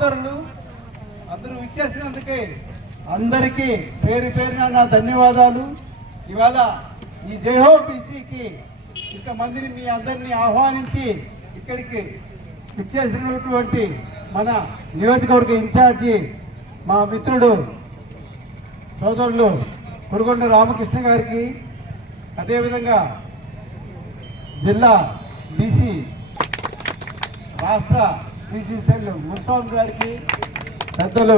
సోదరులు అందరూ ఇచ్చేసినందుకే అందరికీ పేరు పేరున నా ధన్యవాదాలు. ఇవాళ ఈ జయహో బీసీకి ఇంతమందిని మీ అందరినీ ఆహ్వానించి ఇక్కడికి ఇచ్చేసినటువంటి మన నియోజకవర్గ ఇన్ఛార్జి మా మిత్రుడు సోదరులు కురుగొండ రామకృష్ణ గారికి అదేవిధంగా జిల్లా బీసీ రాష్ట్ర బీసీ సెల్ మున్స్వామి గారికి పెద్దలు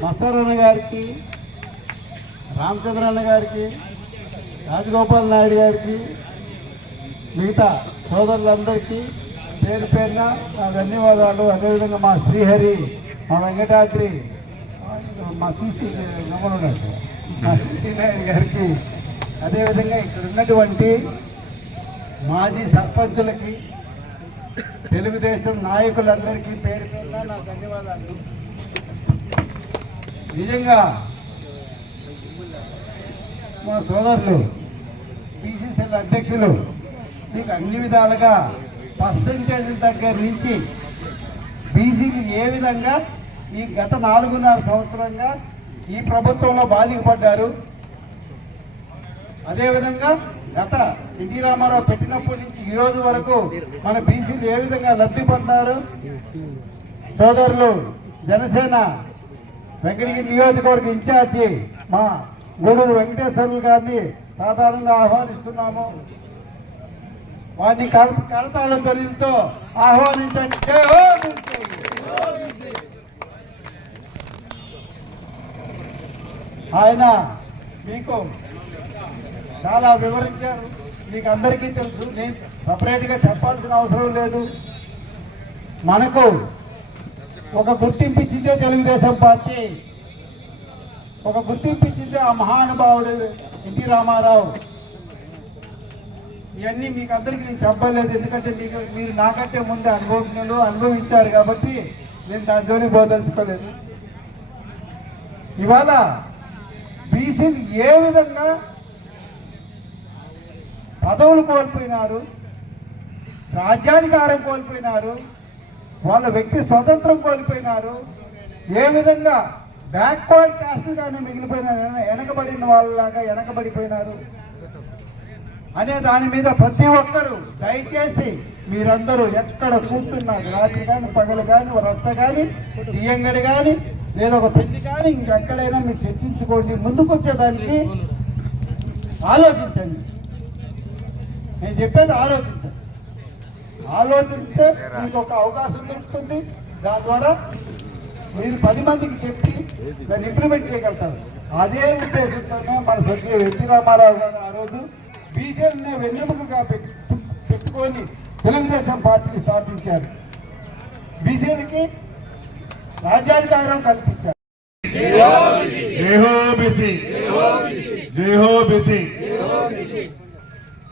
మస్తారన్న గారికి రామచంద్రన్న గారికి రాజగోపాల్ నాయుడు గారికి మిగతా సోదరులందరికీ పేరు పేరున నా ధన్యవాదాలు. అదేవిధంగా మా శ్రీహరి మా వెంకటాద్రి మా సీసీ నమ్మనున్నారు మా సీసీ నాయుడు గారికి అదేవిధంగా ఇక్కడ ఉన్నటువంటి మాజీ సర్పంచులకి తెలుగుదేశం నాయకులందరికీ పేరు పేరున నా ధన్యవాదాలు. నిజంగా మా సోదరులు పిసిసిఎల్ అధ్యక్షులు మీకు అన్ని విధాలుగా పర్సంటేజ్ దగ్గర నుంచి బీసీకి ఏ విధంగా ఈ గత నాలుగున్నర సంవత్సరంగా ఈ ప్రభుత్వంలో బాధికపడ్డారు అదేవిధంగా గత ఎన్టీ రామారావు పెట్టినప్పటి నుంచి ఈ రోజు వరకు మన బీసీలు ఏ విధంగా లబ్ధి పొందారు? సోదరులు జనసేన వెంకటగిరి నియోజకవర్గ ఇన్ఛార్జి మా గూడూరు వెంకటేశ్వర్లు గారిని సాధారణంగా ఆహ్వానిస్తున్నాము. వారిని కర కరతాళ ధ్వనితో ఆహ్వానించండి. ఆయన మీకు చాలా వివరించారు. మీకు అందరికీ తెలుసు. నేను సపరేట్గా చెప్పాల్సిన అవసరం లేదు. మనకు ఒక గుర్తింపు ఇచ్చిందే తెలుగుదేశం పార్టీ. ఒక గుర్తింపు ఇచ్చిందే ఆ మహానుభావుడు ఎన్టీ రామారావు. ఇవన్నీ మీకు అందరికీ నేను చెప్పలేదు. ఎందుకంటే మీకు మీరు నాకంటే ముందే అనుభవజ్ఞులు అనుభవించారు కాబట్టి నేను దాని జోలి పోదలుచుకోలేదు ఇవాళ బీసీలు ఏ విధంగా పదవులు కోల్పోయినారు రాజ్యాధికారం కోల్పోయినారు వాళ్ళ వ్యక్తి స్వతంత్రం కోల్పోయినారు ఏ విధంగా బ్యాక్వర్డ్ కాస్ట్గానే మిగిలిపోయినారు వెనకబడిన వాళ్ళలాగా వెనకబడిపోయినారు అనే దాని మీద ప్రతి ఒక్కరూ దయచేసి మీరందరూ ఎక్కడ కూర్చున్నారు రాత్రి కానీ పగలు కానీ రచ్చ కానీ బియ్యంగడి కానీ లేదా ఒక పెళ్ళి కానీ ఇంకెక్కడైనా మీరు చర్చించుకోండి ముందుకు వచ్చేదానికి ఆలోచించండి. నేను చెప్పేది ఆలోచించండి. ఆలోచిస్తే మీకు ఒక అవకాశం దొరుకుతుంది. దాని ద్వారా మీరు పది మందికి చెప్పి దాన్ని ఇంప్లిమెంట్ చేయగలుగుతారు. అదే ఉద్దేశంతోనే మన స్వర్గీయ ఎన్టీ రామారావు గారు ఆ రోజు బీసీఎల్ని వెన్నెముకగా పెట్టు- పెట్టుకొని తెలుగుదేశం పార్టీని స్థాపించారు. బీసీలకి రాజ్యాధికారం కల్పించారు. జయహో బీసీ. జయహో బీసీ.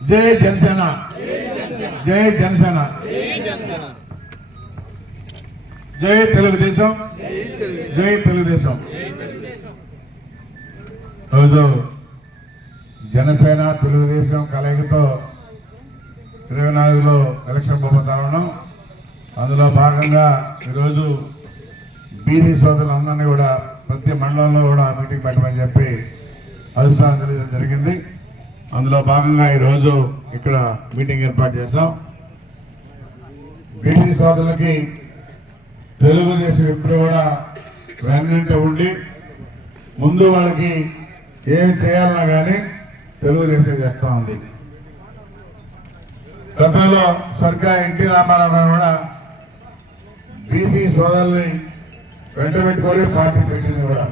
జై జనసేన. జై జనసేన. జై తెలుగుదేశం. జై తెలుగుదేశం. రోజు జనసేన తెలుగుదేశం కలయికతో ఇరవై నాలుగులో ఎలక్షన్ పోతా అందులో భాగంగా ఈరోజు బీసీ సోదరులందరినీ కూడా ప్రతి మండలంలో కూడా మీటింగ్ పెట్టమని చెప్పి అధిష్టానం తెలియజేయడం జరిగింది. అందులో భాగంగా ఈరోజు ఇక్కడ మీటింగ్ ఏర్పాటు చేశాం. బీసీ సోదరులకి తెలుగుదేశం ఎప్పుడు కూడా వెన్నంట ఉండి ముందు వాళ్ళకి ఏం చేయాలన్నా కానీ తెలుగుదేశం చేస్తూ ఉంది. గతంలో స్వర్గ ఎన్టీ రామారావు కూడా బీసీ సోదరుల్ని వెంట పెట్టుకొని పార్టీ పెట్టింది కూడా.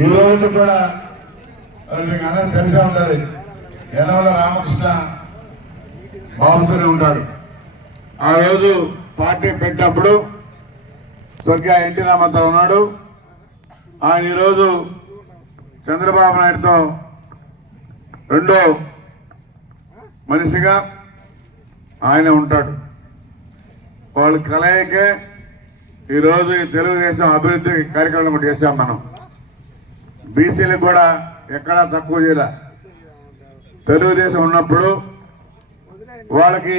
ఈ రోజు కూడా మీకు అందరూ తెలిసే ఉండాలి యనమల రామకృష్ణ బాగుంటూనే ఉంటాడు. ఆ రోజు పార్టీ పెట్టినప్పుడు స్వర్గీయ ఎన్టీ రామారావు ఉన్నాడు. ఆయన ఈరోజు చంద్రబాబు నాయుడుతో రెండో మనిషిగా ఆయన ఉంటాడు. వాళ్ళు కలయికే ఈరోజు ఈ తెలుగుదేశం అభివృద్ధి కార్యక్రమం చేశాం మనం. బీసీలకు కూడా ఎక్కడా తక్కువ చేయలే. తెలుగుదేశం ఉన్నప్పుడు వాళ్ళకి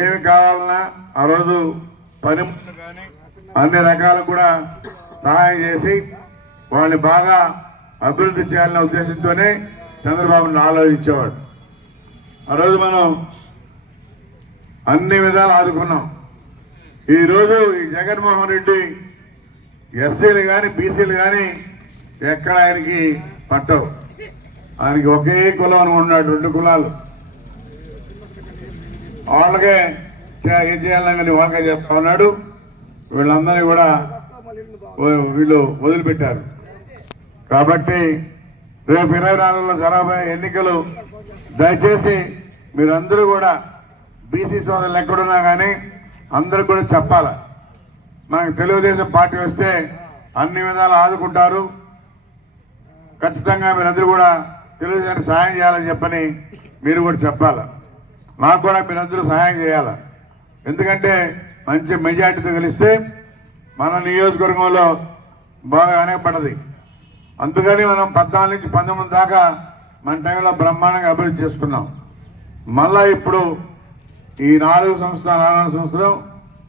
ఏమి కావాలన్నా ఆ రోజు పని కానీ అన్ని రకాలు కూడా సహాయం చేసి వాళ్ళని బాగా అభివృద్ధి చేయాలనే ఉద్దేశంతోనే చంద్రబాబుని ఆలోచించేవాడు. ఆ రోజు మనం అన్ని విధాలు ఆదుకున్నాం. ఈరోజు ఈ జగన్మోహన్ రెడ్డి ఎస్సీలు కానీ బీసీలు కానీ ఎక్కడ ఆయనకి పట్టవు ఆయనకి ఒకే కులం అని ఉన్నాడు రెండు కులాలు. వాళ్ళకే చే- ఏం చేయాలని వాళ్ళకే చేస్తా ఉన్నాడు. వీళ్ళందరినీ కూడా వీళ్ళు వదిలిపెట్టారు. కాబట్టి రేపు ఇరవై నాలుగులో జరగబోయే ఎన్నికలు దయచేసి మీరందరూ కూడా బీసీ సోదరులు ఎక్కడున్నా కానీ అందరూ కూడా చెప్పాలి. మనకు తెలుగుదేశం పార్టీ వస్తే అన్ని విధాలు ఆదుకుంటారు. ఖచ్చితంగా మీరందరూ కూడా తెలుగుదేశానికి సహాయం చేయాలని చెప్పని మీరు కూడా చెప్పాలి? నాకు కూడా మీరందరూ సహాయం చేయాలి? ఎందుకంటే మంచి మెజార్టీతో కలిస్తే మన నియోజకవర్గంలో బాగా అనేపడది అందుకని మనం పద్నాలుగు నుంచి పంతొమ్మిది దాకా మన టైంలో బ్రహ్మాండంగా అభివృద్ధి చేసుకున్నాం. మళ్ళా ఇప్పుడు ఈ నాలుగు సంవత్సరాలు నాలుగు సంవత్సరం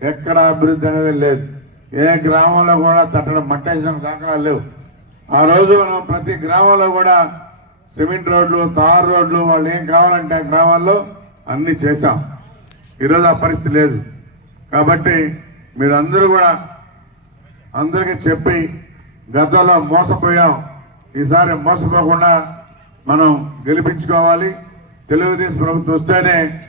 ఎక్కడ అభివృద్ధి అనేది లేదు. ఏ గ్రామంలో కూడా తట్టడం మట్టేసిన దాఖలాలు లేవు. ఆ రోజు మనం ప్రతి గ్రామంలో కూడా సిమెంట్ రోడ్లు తార్ రోడ్లు వాళ్ళు ఏం కావాలంటే ఆ గ్రామాల్లో అన్ని చేశాం. ఈరోజు ఆ పరిస్థితి లేదు. కాబట్టి మీరందరూ కూడా అందరికీ చెప్పి గతంలో మోసపోయాం. ఈసారి మోసపోకుండా మనం గెలిపించుకోవాలి. తెలుగుదేశం ప్రభుత్వం వస్తేనే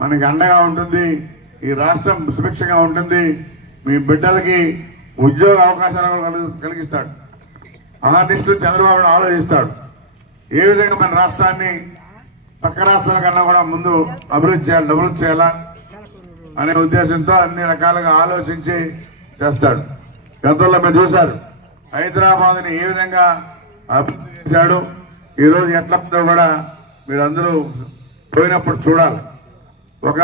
మనకి అండగా ఉంటుంది. ఈ రాష్ట్రం సుభిక్షంగా ఉంటుంది. మీ బిడ్డలకి ఉద్యోగ అవకాశాలు కలిగి కలిగిస్తాడు. ఆ చంద్రబాబును ఆలోచిస్తాడు. ఏ విధంగా మన రాష్ట్రాన్ని పక్క రాష్ట్రాల కన్నా కూడా ముందు అభివృద్ధి చేయాలి డెవలప్ చేయాలా అనే ఉద్దేశంతో అన్ని రకాలుగా ఆలోచించి చేస్తాడు. గతంలో మీరు చూశారు హైదరాబాద్ని ఏ విధంగా అభివృద్ధి చేశాడు ఈరోజు ఎట్లా ఉందో కూడా మీరందరూ పోయినప్పుడు చూడాలి. ఒక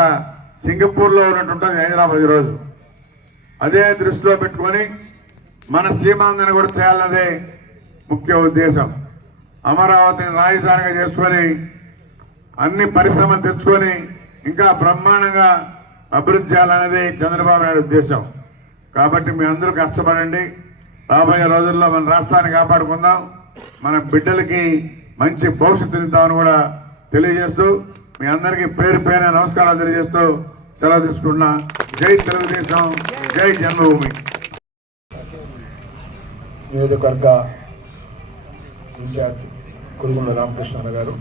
సింగపూర్లో ఉన్నట్టు ఉంటుంది హైదరాబాద్ ఈరోజు అదే దృష్టిలో పెట్టుకొని మన సీమాంధ్రని కూడా చేయాలన్నదే ముఖ్య ఉద్దేశం. అమరావతిని రాజధానిగా చేసుకొని అన్ని పరిశ్రమలు తెచ్చుకొని ఇంకా బ్రహ్మాండంగా అభివృద్ధి చేయాలనేది చంద్రబాబు నాయుడు ఉద్దేశం. కాబట్టి మీ అందరూ కష్టపడండి. రాబోయే రోజుల్లో మన రాష్ట్రాన్ని కాపాడుకుందాం. మన బిడ్డలకి మంచి భవిష్యత్తు ఇద్దామని కూడా తెలియజేస్తూ మీ అందరికీ పేరు పేరు నమస్కారాలు తెలియజేస్తూ సెలవు తీసుకుంటున్నా. జై తెలుగుదేశం జై జన్మభూమి. నియోజకవర్గ ఇన్ఛార్జ్ కురుగుండ రామకృష్ణ గారు.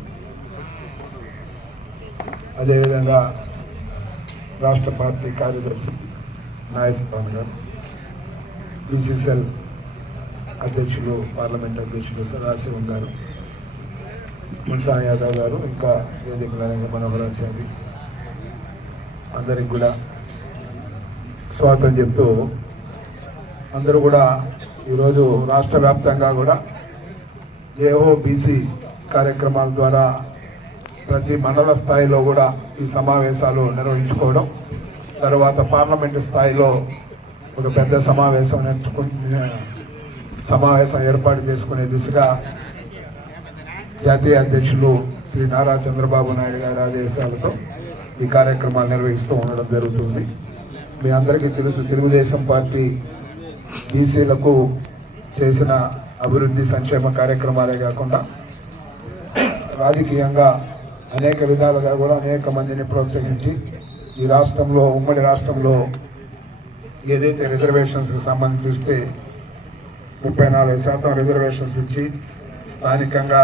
అదేవిధంగా రాష్ట్ర పార్టీ కార్యదర్శి నాయస్వామి గారు. బీసీసీఎల్ అధ్యక్షులు పార్లమెంట్ అధ్యక్షులు సదాశివం గారు మున్సా యాదవ్ గారు ఇంకా వేదిక నారాయణ మనోహరాచారి అందరికి కూడా స్వాగతం చెప్తూ అందరూ కూడా ఈరోజు రాష్ట్ర వ్యాప్తంగా కూడా ఏఓబీసీ కార్యక్రమాల ద్వారా ప్రతి మండల స్థాయిలో కూడా ఈ సమావేశాలు నిర్వహించుకోవడం తర్వాత పార్లమెంటు స్థాయిలో ఒక పెద్ద సమావేశం సమావేశం ఏర్పాటు చేసుకునే దిశగా జాతీయ అధ్యక్షులు శ్రీ నారా చంద్రబాబు నాయుడు గారి ఆదేశాలతో ఈ కార్యక్రమాలు నిర్వహిస్తూ ఉండడం జరుగుతుంది. మీ అందరికీ తెలుసు తెలుగుదేశం పార్టీ బీసీలకు చేసిన అభివృద్ధి సంక్షేమ కార్యక్రమాలే కాకుండా రాజకీయంగా అనేక విధాలుగా కూడా అనేక మందిని ప్రోత్సహించి ఈ రాష్ట్రంలో ఉమ్మడి రాష్ట్రంలో ఏదైతే రిజర్వేషన్స్కి సంబంధించి చూస్తే ముప్పై నాలుగు శాతం రిజర్వేషన్స్ ఇచ్చి స్థానికంగా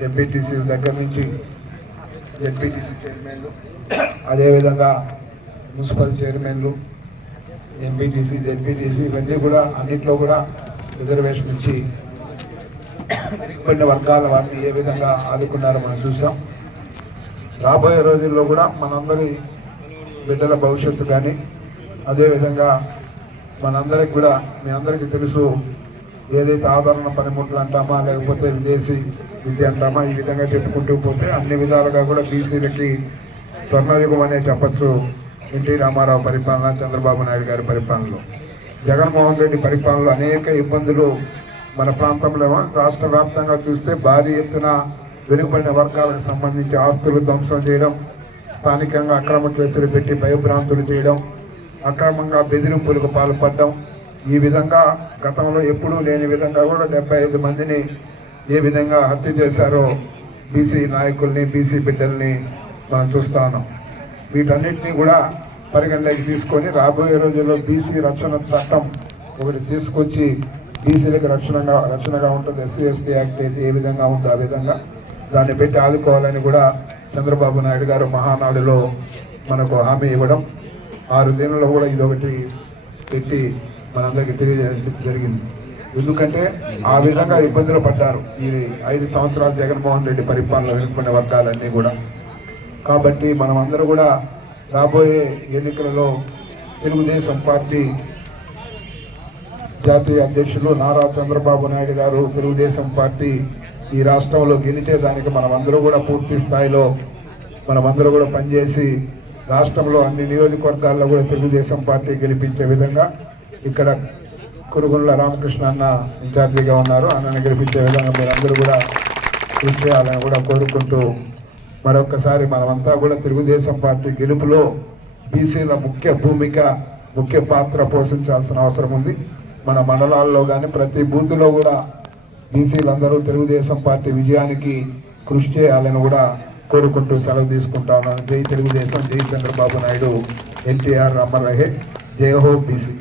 ఎంపీటీసీ దగ్గర నుంచి ఎంపీటీసీ చైర్మన్లు అదేవిధంగా మున్సిపల్ చైర్మన్లు ఎంపీటీసీ జెడ్పీటీసీ ఇవన్నీ కూడా అన్నింటిలో కూడా రిజర్వేషన్ ఇచ్చి కొన్ని వర్గాల వారిని ఏ విధంగా ఆదుకున్నారో మనం చూసాం. రాబోయే రోజుల్లో కూడా మనందరి బిడ్డల భవిష్యత్తు కానీ అదేవిధంగా మనందరికి కూడా మీ అందరికీ తెలుసు ఏదైతే ఆదరణ పనిముట్లు అంటామా లేకపోతే విదేశీ విద్య అంటామా ఈ విధంగా చెప్పుకుంటూ పోతే అన్ని విధాలుగా కూడా బీసీలకి స్వర్ణయుగం అనే చెప్పచ్చు ఎన్టీ రామారావు పరిపాలన చంద్రబాబు నాయుడు గారి పరిపాలనలో. జగన్మోహన్ రెడ్డి పరిపాలనలో అనేక ఇబ్బందులు మన ప్రాంతంలో రాష్ట్ర వ్యాప్తంగా చూస్తే భారీ ఎత్తున వెనుకబడిన వర్గాలకు సంబంధించి ఆస్తులు ధ్వంసం చేయడం స్థానికంగా అక్రమ కేసులు పెట్టి భయభ్రాంతులు చేయడం అక్రమంగా బెదిరింపులకు పాల్పడడం ఈ విధంగా గతంలో ఎప్పుడూ లేని విధంగా కూడా డెబ్బై ఐదు మందిని ఏ విధంగా హత్య చేశారో బీసీ నాయకుల్ని బీసీ బిడ్డల్ని మనం చూస్తాను వీటన్నిటినీ వీటన్నిటిని కూడా పరిగణలోకి తీసుకొని రాబోయే రోజుల్లో బీసీ రక్షణ చట్టం ఒకటి తీసుకొచ్చి బీసీలకు రక్షణగా రక్షణగా ఉంటుంది. ఎస్సీ ఎస్టీ యాక్ట్ అయితే ఏ విధంగా ఉందో ఆ విధంగా దాన్ని పెట్టి ఆదుకోవాలని కూడా చంద్రబాబు నాయుడు గారు మహానాడులో మనకు హామీ ఇవ్వడం. ఆరు దినాల్లో కూడా ఇది ఒకటి పెట్టి మనందరికీ తెలియజేయడం జరిగింది. ఎందుకంటే ఆ విధంగా ఇబ్బందులు పడ్డారు ఈ ఐదు సంవత్సరాలు జగన్మోహన్ రెడ్డి పరిపాలన వెనుకునే వర్గాలన్నీ కూడా. కాబట్టి మనం అందరూ కూడా రాబోయే ఎన్నికలలో తెలుగుదేశం పార్టీ జాతీయ అధ్యక్షులు నారా చంద్రబాబు నాయుడు గారు తెలుగుదేశం పార్టీ ఈ రాష్ట్రంలో గెలిచేదానికి మనమందరూ కూడా పూర్తి స్థాయిలో మనమందరూ కూడా పనిచేసి రాష్ట్రంలో అన్ని నియోజకవర్గాల్లో కూడా తెలుగుదేశం పార్టీ గెలిపించే విధంగా ఇక్కడ కురుగుండ్ల రామకృష్ణ అన్న ఇన్ఛార్జిగా ఉన్నారు. అన్నని గెలిపించే విధంగా మీరందరూ కూడా కృషి చేయాలని కూడా కోరుకుంటూ మరొకసారి మనమంతా కూడా తెలుగుదేశం పార్టీ గెలుపులో బీసీల ముఖ్య భూమిక ముఖ్య పాత్ర పోషించాల్సిన అవసరం ఉంది. మన మండలాల్లో కానీ ప్రతి బూత్లో కూడా బీసీలందరూ తెలుగుదేశం పార్టీ విజయానికి కృషి చేయాలని కూడా కోరుకుంటూ సెలవు తీసుకుంటాను. జై తెలుగుదేశం జై చంద్రబాబు నాయుడు. ఎన్టీఆర్ అమర్ రహే జై హో బీసీ.